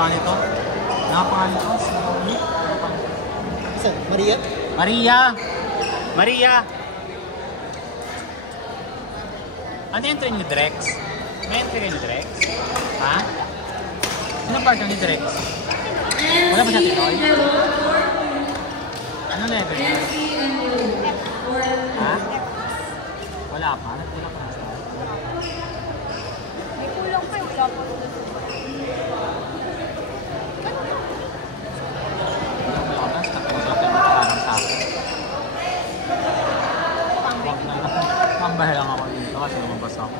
pangalan nito? Pangalan nito? Isa, Maria? Maria! Maria! Ano entry ni Drex? May entry ni Drex? Ha? Sino partner ni Drex? Wala ba siya Titoy? Ano level niya? Ha? Wala pa? Wala pa na siya? May kulang pa yung dapat. Mambahe lang ako dito kasi lumabas ako.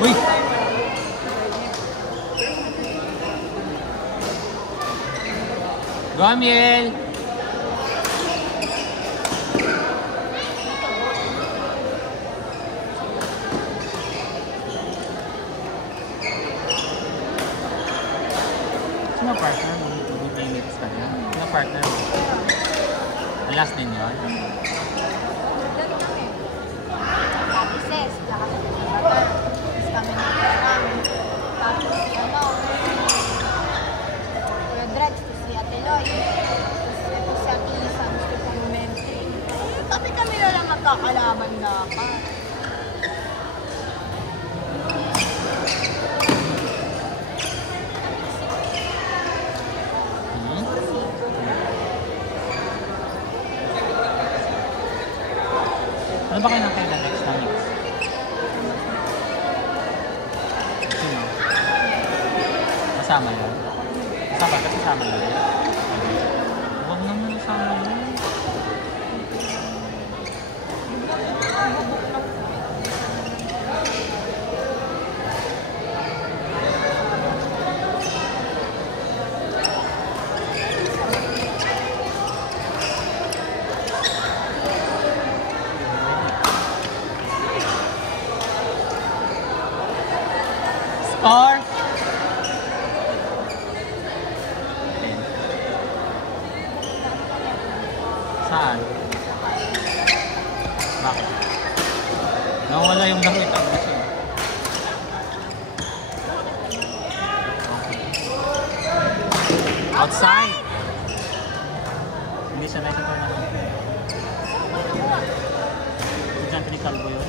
Uy! Gomiel! Sino partner mo? Mag-minutes ka na. Sino partner mo? Last din yun? Ate Ses, lakas ng mga kami na namin. Tapos si ano, Kuya Drex, si Ate Loy. Tapos ito si Ate Lisa, gusto kong mentry. Pati kami na lang magkakalaban na pa. Ano ba kayo na kayo na next na mix? Sino? Kasama yun? Kasama ka? Kasama yun? Huwag naman kasama yun. Score! Saan? Bakit? Nawala yung laro ito. Outside! Hindi siya na isa na. Estudyante ni Calvo yun.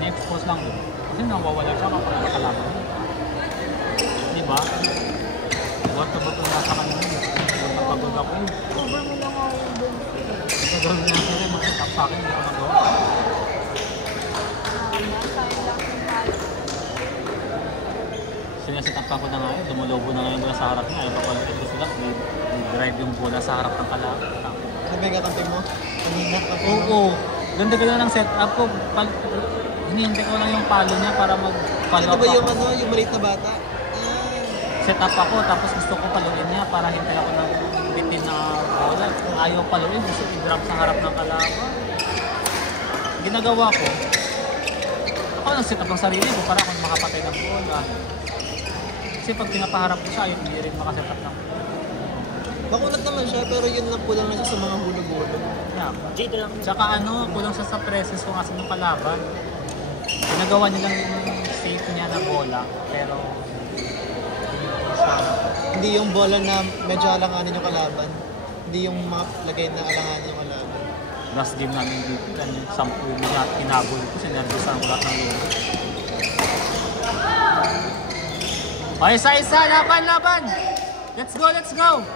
Next lang yun. Kasi nawawala siya kapag nakalaban. Diba? Bato-bato na sa kanila. Napagod ako. Cover mo lang ako yung doon. Gagawin niya sila, mag-stop sa akin. Hindi ako nagawa. Sayang lang yung tayo. Sinasitap ako na nga yun. Dumulobo na nga yung bola sa harap niya. Ayaw pa pala ito sila. I-drive yung bola sa harap ng kalaban. Ano ba yung katamping mo? Kanina ka pa. Oo. Ganda ka lang ng setup ko. Hinihintay ko lang yung palo niya para mag-follow Ito up ba yung ako. ano, yung maliit na bata? Set up ako, tapos gusto ko paluin niya para hintay ako ng bitin na bola. Kung ayaw paluin, gusto i-drop sa harap ng kalaban. Ginagawa ko, ako nang set up ng sarili ko para akong makapatay ng bola. Kasi pag pinapaharap ko siya, ayaw hindi rin makaset up ng bola. Makunat naman siya, pero yun lang kulang na siya sa mga hulog-hulog. Yeah. Tsaka ano, kulang siya sa presence kung asan yung kalaban. Ginagawa niya lang yung safe niya na bola, pero Hindi yung bola na medyo alanganin yung kalaban. Hindi yung mga lagay na alanganin yung kalaban. last game namin dito, yan yung 10 niya at kinagol ko, sinervisan ko lahat ng lolo. O, isa-isa, laban! Let's go, let's go!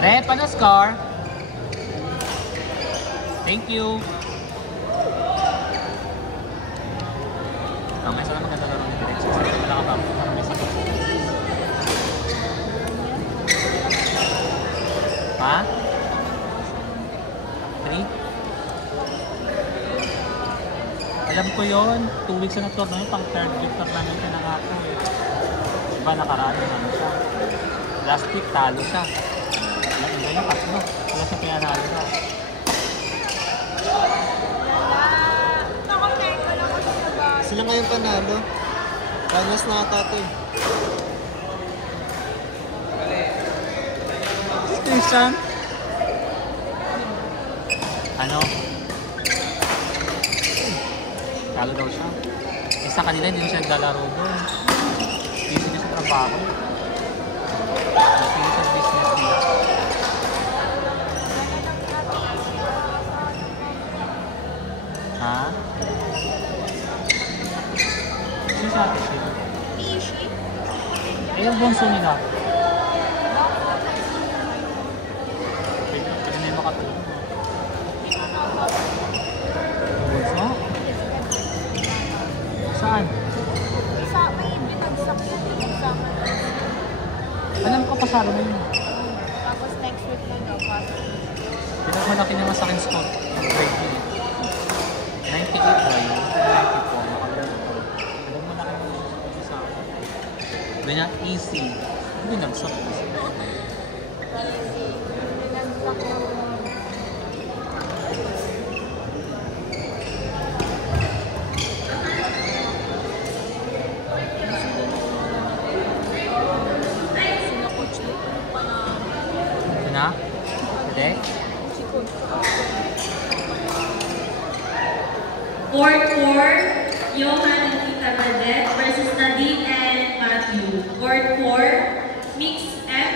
Rep, ano score? Thank you. Mamaya sana maganda laro ni Direk. Wala ka ba? Parang may sakit. Ha? 3? Alam ko yon 2 weeks na tournament, pang third week tournament ka na nga po eh. Diba nakaraan naman siya. Last week talo siya. Alam mo yung tatlo. Wala siya pinanalo na. Nakakonect ko lang kasi sa bahay. Sila ngayon panalo. Finals na ata ito eh. Christian? Ano? Talo daw siya. Isa kanila hindi siya naglalaro doon. Busy na sa trabaho. Busy sa business niya. Ha? Sino sa atin siya? Ishi? Eh, yung bunso nila. Pwede na yung makatulong. Bunso? Saan? Sa may binagsak na binagsakan. Alam ko pasaro mo yun. Tapos next week na daw pasok. Pinagmalaki naman sa akin score. Grade B. 98 ba yun? 94. Alam mo na kayo sa akin. Ganyan, easy. Hindi nagsak. Easy. Binagsak na. Sino coach mo pa na Na? Hindi? si coach ko. Court 4, Johan and Tita Badet versus Nadine and Matthew. Court 4, Mix F,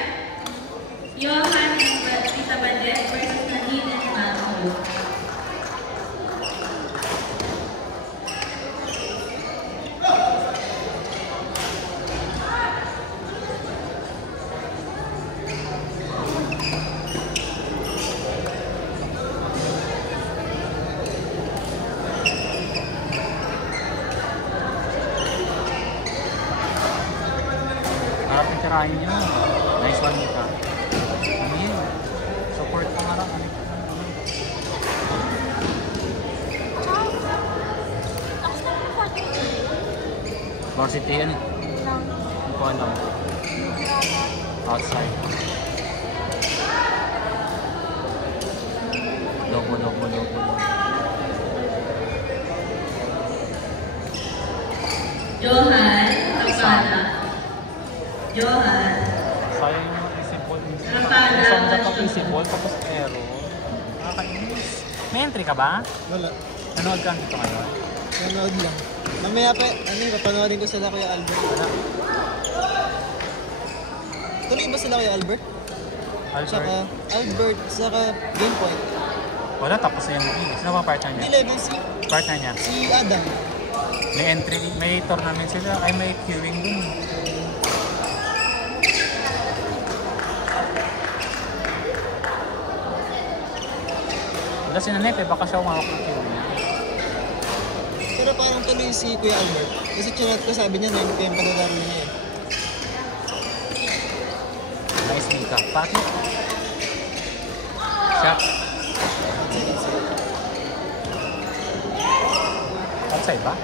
Johan and Tita Badet versus Nadine and Matthew. Harap yung tirahin nyo. Nice one, Mika. Ano yun? Support pa harap. Tapos na po 40. Varsity yan eh. Lang. Hindi ko alam. Outside. Lobo. Johan, Kampana. Johan, Sayang yung isip ball. Kampana. Gusto mo dapat isip ball, tapos aero. Nakakainis. May entry ka ba? Wala. Nanood ka dito ngayon? Nanood lang. Mamaya pa, papanoodin ko sila Kuya Albert. Wala. Tuloy ba sila Kuya Albert? Saka Albert? Albert, saka Game Point. Wala, tapos na yung game. Sino ba partner Hindi niya? level Partner niya. si Adam. May entry, may tournament sila. Ay, may queuing dun. Wala si Nanep eh, baka siya umawak ng queuing. Pero parang tuloy si Kuya Albert. Kasi chinat ko sabi niya, 9 PM paglalaro niya eh. Nice Mika. Bakit? Shot. Outside ba?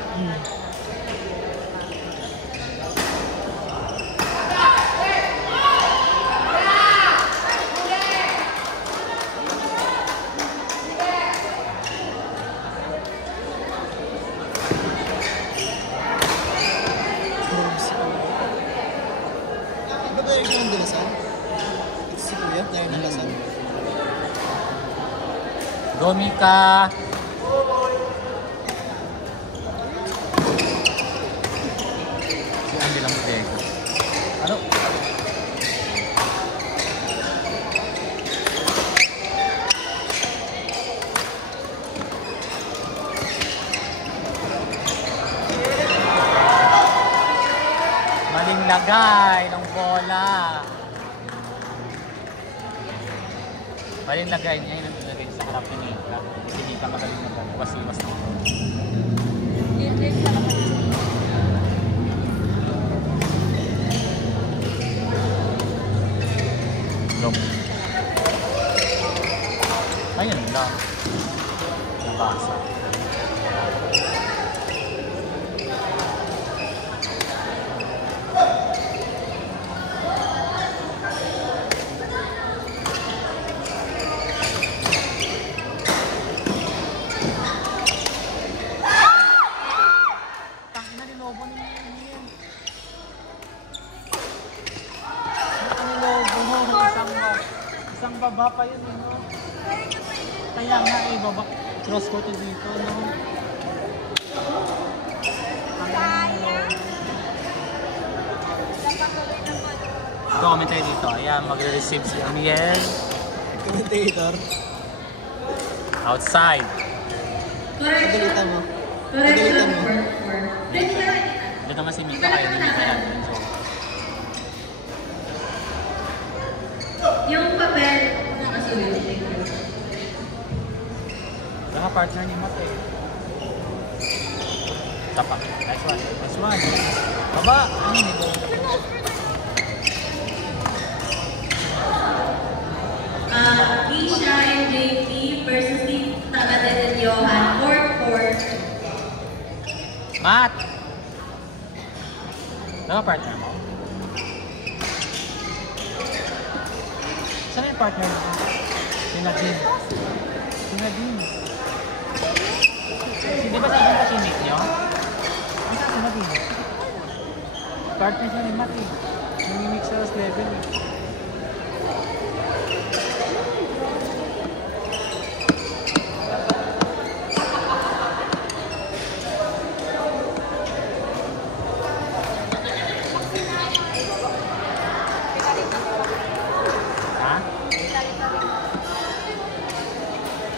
Iba ba yung ng Dalasan? Si Kuya, tayo ng Dalasan. Go Mika! Si Andy lang Bodego. Ano? Maling lagay ng bola. Maling lagay niya yun ang nilagay sa harap ni Mika. Si Mika magaling na iwas-iwas na. Hindi na naman. Ayun lang. Nabasa. Tangina, nilobo ni Mien. Nilobo. Isang baba pa yun, no? Kaya nga eh, baba. Cross ko to dito, no? Sayang. Comment tayo dito. Ayan, magre-receive si Amiel. Commentator. Outside. Pagalitan mo. Correction Pagalitan mo. 4-4. Ready na lang. Dito naman si Mika, kaya hindi Mika yan. So, Yung papel, nakasulit. yung mga partner ni Matt eh. Tapak. Nice one. Nice one. Baba. Ano nito? Misha and JP versus Tita Badet and Johan. 4-4. Matt! Ano partner mo? Saan yung partner mo? Si Nadine. Si Nadine. Di ba sabi mo teammate nyo? Ano saan si Nadine? Partner siya ni Matt eh. Namimix sa last level eh. Ha?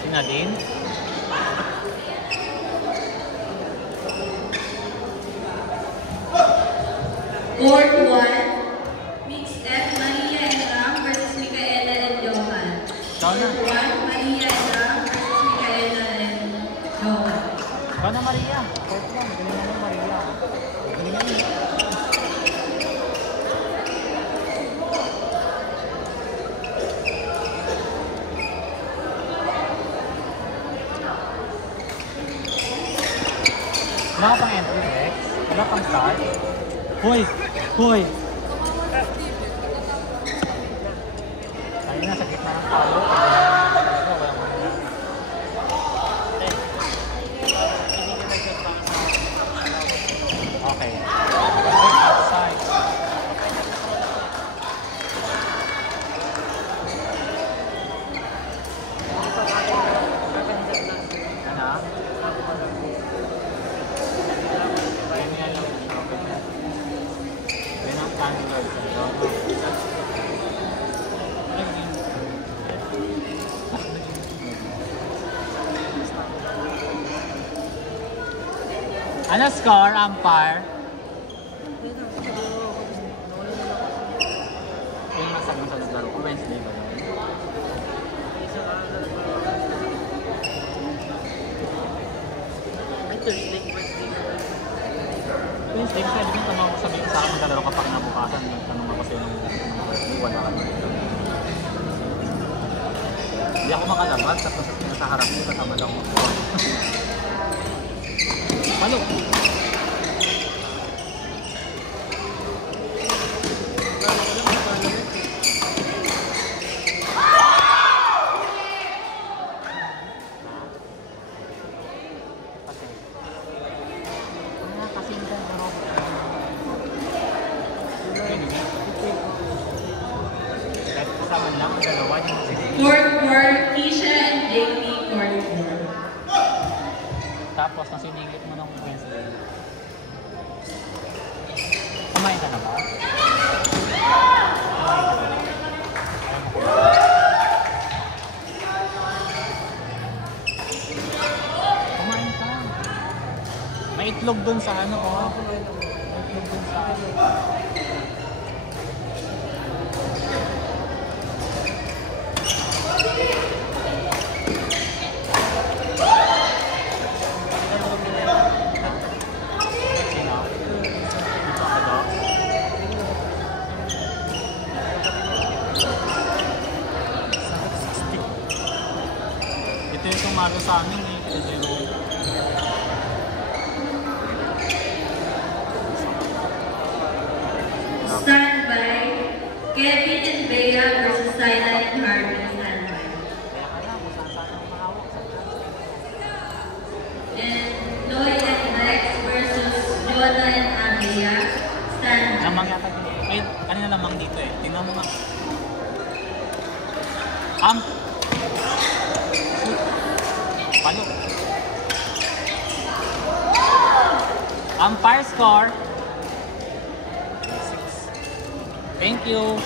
Si Nadine? Court 1, Mix F, Maria and Ram versus Micaela and Johan. Ikaw na. Court 1, Maria and Ram versus Micaela and Johan. Ikaw na Maria. Court lang. Galing naman Maria. Galing yan eh. Wala ka pang entry, Rex. Wala pang start. Hoy! Hoy! Ayun na, sa gitna ng palo. Okay. Outside. Ano? Ayun nga lang. Ayun ang candle sa'yo. Ano score, umpire? Yung nasa mo sa naglaro ko, Wednesday ba yun? Wednesday, pwede mo tumawag sabihin sa akin maglalaro kapag nabukasan. Tanong ako sa'yo ng Wednesday, wala ka na. Hindi ako makalabas, tapos sa harap ko, tatama lang ako. Malo! Court 4, Keisha and JP, Court 4. Tapos, nang sinigit mo ng Wednesday. Kumain ka na ba? Kumain ka. May itlog dun sa ano, oh. May itlog dun sa ano. Sino? Dito ako daw. yung tumalo sa amin eh. Kaya Jerome. Standby. Kevin and Bea versus Tyla and Harvey. Standby. Kaya ka lang kung saan ang mahawak. And Loy and Rex versus Jonah and Abia. Standby. Lamang yata dito. Ay, kanina lamang dito eh. Tingnan mo nga. Palo. Umpire score. 6. Thank you.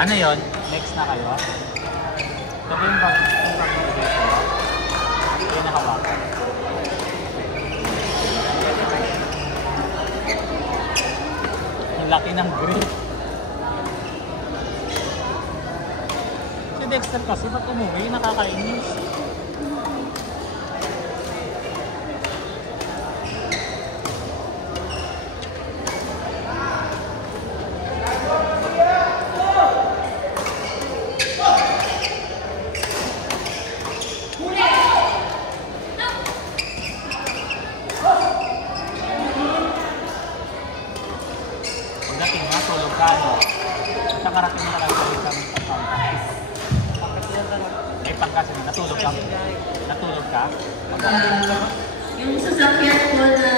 Ano yon? Next na kayo? Ito ba yung pag-ibig ko? Yung nakawakan. Ang laki ng grip. Si Dexter kasi ba't umuwi? Nakakainis. Pagdating mo, tulog ka, no? Sa karating mo talaga yung isang pagkakas. May pagkasa din, natulog ka. Natulog ka? Yung sasakyan ko na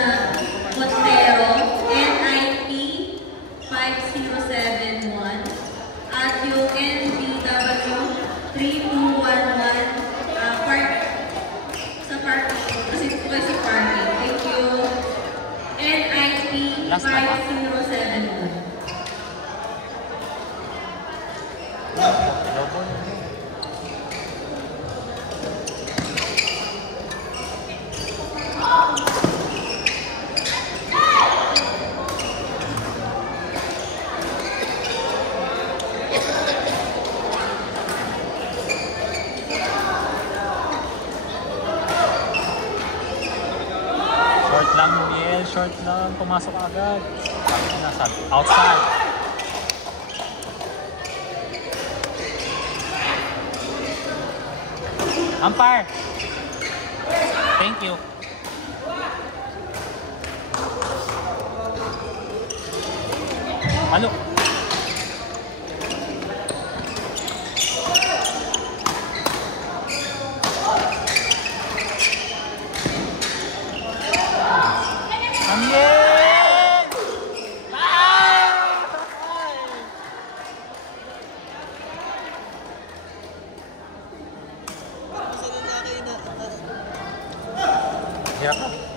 Montero, NIP 5071 at yung NBW 3211 park sa parking. Kasi ito kasi parking. Thank you. NIP Last na ba? 5071. Lobo yun. Short lang, Biel. Short lang. Pumasok agad. Sabi ko na, sabi. Outside. Umpire. Thank you. Halo. Amyen! Hirap na.